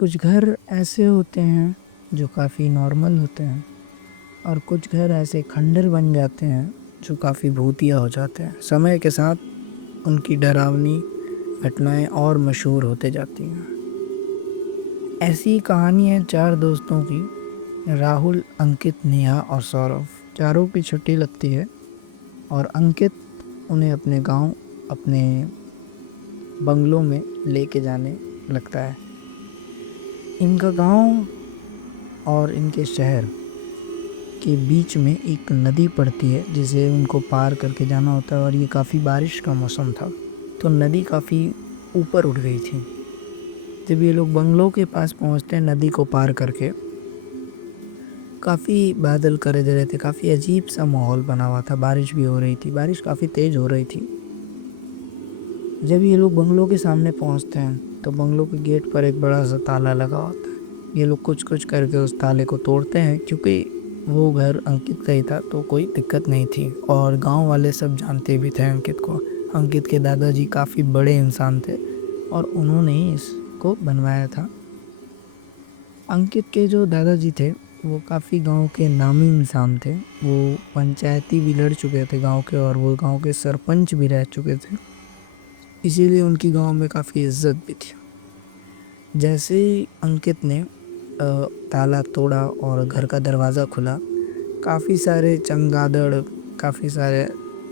कुछ घर ऐसे होते हैं जो काफ़ी नॉर्मल होते हैं और कुछ घर ऐसे खंडर बन जाते हैं जो काफ़ी भूतिया हो जाते हैं। समय के साथ उनकी डरावनी घटनाएं और मशहूर होते जाती हैं। ऐसी कहानी है 4 दोस्तों की, राहुल, अंकित, नेहा और सौरभ। चारों की छुट्टी लगती है और अंकित उन्हें अपने गांव, अपने बंगलों में लेके जाने लगता है। इनका गांव और इनके शहर के बीच में एक नदी पड़ती है जिसे उनको पार करके जाना होता है और ये काफ़ी बारिश का मौसम था, तो नदी काफ़ी ऊपर उठ गई थी। जब ये लोग बंगलों के पास पहुंचते हैं नदी को पार करके, काफ़ी बादल करे दे रहे थे, काफ़ी अजीब सा माहौल बना हुआ था, बारिश भी हो रही थी, बारिश काफ़ी तेज हो रही थी। जब ये लोग बंगलों के सामने पहुंचते हैं तो बंगलों के गेट पर एक बड़ा सा ताला लगा होता है। ये लोग कुछ कुछ करके उस ताले को तोड़ते हैं, क्योंकि वो घर अंकित का ही था तो कोई दिक्कत नहीं थी और गांव वाले सब जानते भी थे अंकित को। अंकित के दादाजी काफ़ी बड़े इंसान थे और उन्होंने ही इसको बनवाया था। अंकित के जो दादाजी थे वो काफ़ी गांव के नामी इंसान थे। वो पंचायती भी लड़ चुके थे गांव के और वो गांव के सरपंच भी रह चुके थे, इसीलिए उनकी गांव में काफ़ी इज्जत भी थी। जैसे ही अंकित ने ताला तोड़ा और घर का दरवाज़ा खुला, काफ़ी सारे चमगादड़, काफ़ी सारे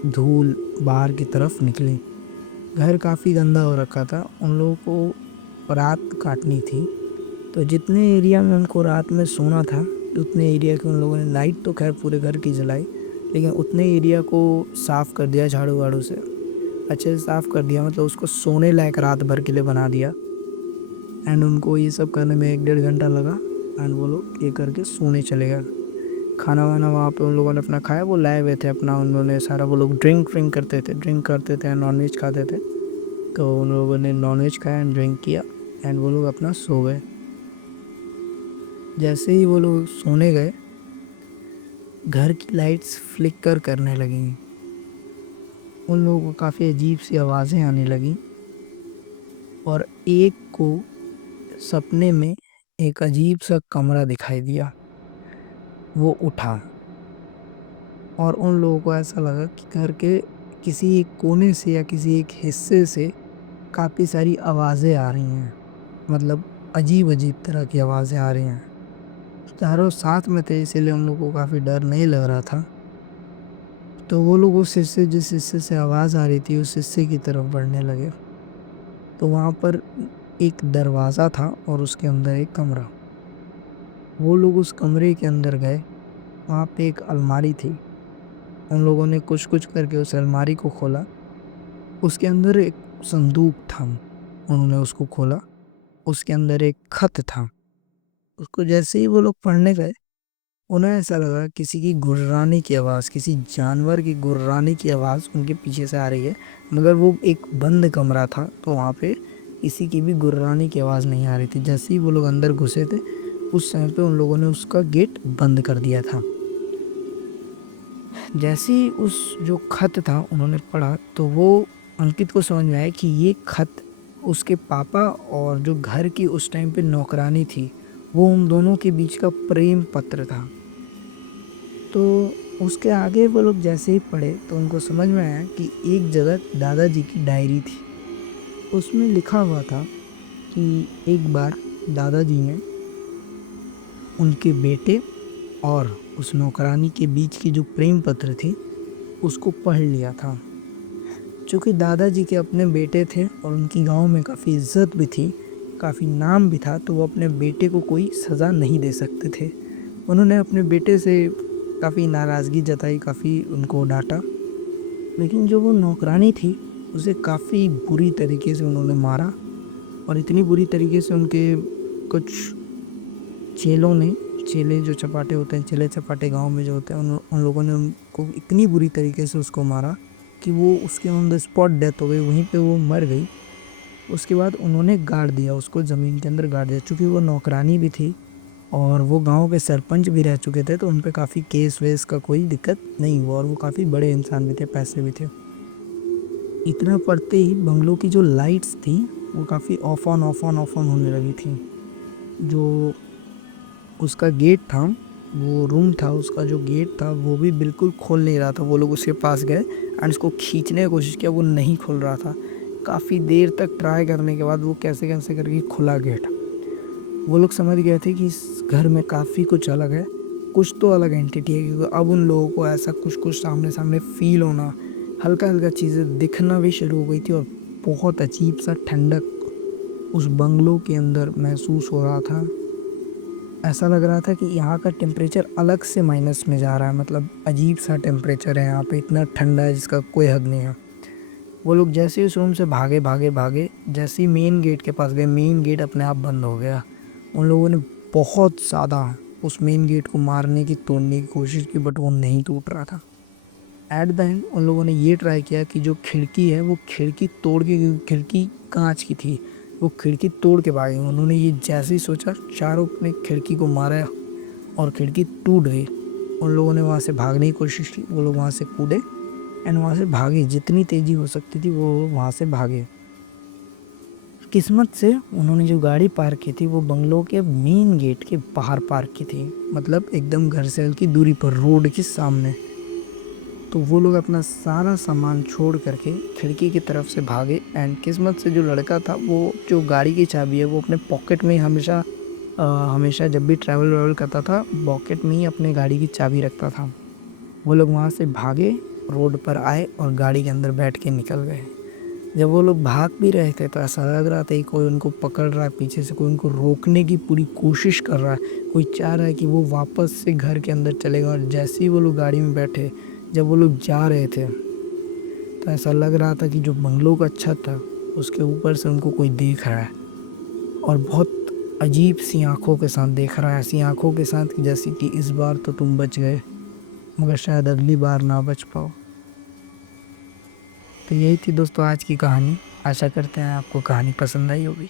धूल बाहर की तरफ निकली। घर काफ़ी गंदा हो रखा था। उन लोगों को रात काटनी थी, तो जितने एरिया में उनको रात में सोना था उतने एरिया के उन लोगों ने, लाइट तो खैर पूरे घर की जलाई, लेकिन उतने एरिया को साफ़ कर दिया झाड़ू वाड़ू से, अच्छे से साफ़ कर दिया, मतलब उसको सोने लायक रात भर के लिए बना दिया। एंड उनको ये सब करने में 1-1.5 घंटा लगा एंड वो लोग ये करके सोने चले गए। खाना वाना वहाँ पे उन लोगों ने अपना खाया, वो लाए हुए थे अपना, उन्होंने सारा, वो लोग ड्रिंक करते थे, नॉनवेज खाते थे, तो उन लोगों ने नॉनवेज खाया एंड ड्रिंक किया एंड वो लोग अपना सो गए। जैसे ही वो लोग सोने गए, घर की लाइट्स फ्लिकर करने लगी। उन लोगों को काफ़ी अजीब सी आवाज़ें आने लगी और एक को सपने में एक अजीब सा कमरा दिखाई दिया। वो उठा और उन लोगों को ऐसा लगा कि घर के किसी एक कोने से या किसी एक हिस्से से काफ़ी सारी आवाज़ें आ रही हैं, मतलब अजीब अजीब तरह की आवाज़ें आ रही हैं। चारों साथ में थे, इसीलिए उन लोगों को काफ़ी डर नहीं लग रहा था। तो वो लोग उस हिस्से, जिस हिस्से से आवाज़ आ रही थी, उस हिस्से की तरफ बढ़ने लगे। तो वहाँ पर एक दरवाज़ा था और उसके अंदर एक कमरा। वो लोग उस कमरे के अंदर गए। वहाँ पे एक अलमारी थी। उन लोगों ने कुछ कुछ करके उस अलमारी को खोला। उसके अंदर एक संदूक था। उन्होंने उसको खोला, उसके अंदर एक खत था। उसको जैसे ही वो लोग पढ़ने गए, उन्हें ऐसा लगा किसी की गुर्राने की आवाज़, किसी जानवर की गुर्राने की आवाज़ उनके पीछे से आ रही है। मगर वो एक बंद कमरा था, तो वहाँ पे किसी की भी गुर्राने की आवाज़ नहीं आ रही थी। जैसे ही वो लोग अंदर घुसे थे, उस समय पे उन लोगों ने उसका गेट बंद कर दिया था। जैसे ही उस जो खत था उन्होंने पढ़ा, तो वो अंकित को समझ में आया कि ये खत उसके पापा और जो घर की उस टाइम पे नौकरानी थी, वो उन दोनों के बीच का प्रेम पत्र था। तो उसके आगे वो लोग जैसे ही पढ़े तो उनको समझ में आया कि एक जगह दादाजी की डायरी थी। उसमें लिखा हुआ था कि एक बार दादाजी ने उनके बेटे और उस नौकरानी के बीच की जो प्रेम पत्र थी उसको पढ़ लिया था। चूँकि दादाजी के अपने बेटे थे और उनकी गांव में काफ़ी इज्जत भी थी, काफ़ी नाम भी था, तो वो अपने बेटे को कोई सज़ा नहीं दे सकते थे। उन्होंने अपने बेटे से काफ़ी नाराज़गी जताई, काफ़ी उनको डांटा, लेकिन जो वो नौकरानी थी उसे काफ़ी बुरी तरीके से उन्होंने मारा और इतनी बुरी तरीके से उनके कुछ चेलों ने, चेले जो चपाटे होते हैं, चेले चपाटे गांव में जो होते हैं, उन लोगों ने उनको इतनी बुरी तरीके से उसको मारा कि वो उसके ऑन द स्पॉट डेथ हो गई, वहीं पे वो मर गई। उसके बाद उन्होंने गाड़ दिया उसको, ज़मीन के अंदर गाड़ दिया। चूँकि वो नौकरानी भी थी और वो गांव के सरपंच भी रह चुके थे, तो उन पे काफ़ी केस वेस का कोई दिक्कत नहीं हुआ और वो काफ़ी बड़े इंसान भी थे, पैसे भी थे। इतना पढ़ते ही बंगलों की जो लाइट्स थी वो काफ़ी ऑफ ऑन होने लगी थी। जो उसका गेट था, वो रूम था, उसका जो गेट था वो भी बिल्कुल खोल नहीं रहा था। वो लोग उसके पास गए एंड उसको खींचने की कोशिश किया, वो नहीं खुल रहा था। काफ़ी देर तक ट्राई करने के बाद वो कैसे कैसे करके खुला गेट। वो लोग समझ गए थे कि इस घर में काफ़ी कुछ अलग है, कुछ तो अलग एंटिटी है, क्योंकि अब उन लोगों को ऐसा कुछ कुछ सामने सामने फील होना, हल्का हल्का चीज़ें दिखना भी शुरू हो गई थी। और बहुत अजीब सा ठंडक उस बंगलो के अंदर महसूस हो रहा था। ऐसा लग रहा था कि यहाँ का टेम्परेचर अलग से माइनस में जा रहा है, मतलब अजीब सा टेम्परेचर है यहाँ पे, इतना ठंडा है जिसका कोई हद नहीं है। वो लोग जैसे ही उस रूम से भागे भागे भागे, जैसे ही मेन गेट के पास गए, मेन गेट अपने आप बंद हो गया। उन लोगों ने बहुत ज़्यादा उस मेन गेट को मारने की, तोड़ने की कोशिश की, बट वो नहीं टूट रहा था। एट द एंड उन लोगों ने ये ट्राई किया कि जो खिड़की है वो खिड़की तोड़ के, क्योंकि खिड़की कांच की थी, वो खिड़की तोड़ के भागे। उन्होंने ये जैसे ही सोचा, चारों ने खिड़की को मारा और खिड़की टूट गई। उन लोगों ने वहाँ से भागने की कोशिश की, वो लोग वहाँ से कूदे एंड वहाँ से भागे, जितनी तेज़ी हो सकती थी वो वहाँ से भागे। किस्मत से उन्होंने जो गाड़ी पार्क की थी वो बंगलो के मेन गेट के बाहर पार्क की थी, मतलब एकदम घर से हल्की दूरी पर, रोड के सामने। तो वो लोग अपना सारा सामान छोड़ करके खिड़की की तरफ से भागे एंड किस्मत से जो लड़का था, वो जो गाड़ी की चाबी है वो अपने पॉकेट में हमेशा हमेशा जब भी ट्रैवल करता था, पॉकेट में ही अपने गाड़ी की चाबी रखता था। वो लोग वहाँ से भागे, रोड पर आए और गाड़ी के अंदर बैठ के निकल गए। जब वो लोग भाग भी रहे थे तो ऐसा लग रहा था कि कोई उनको पकड़ रहा है पीछे से, कोई उनको रोकने की पूरी कोशिश कर रहा है, कोई चाह रहा है कि वो वापस से घर के अंदर चलेगा। और जैसे ही वो लोग गाड़ी में बैठे, जब वो लोग जा रहे थे, तो ऐसा लग रहा था कि जो बंगलों का छत था उसके ऊपर से उनको कोई देख रहा है, और बहुत अजीब सी आंखों के साथ देख रहा है, ऐसी आंखों के साथ कि जैसे कि इस बार तो तुम बच गए, मगर शायद अगली बार ना बच पाओ। तो यही थी दोस्तों आज की कहानी। आशा करते हैं आपको कहानी पसंद आई होगी।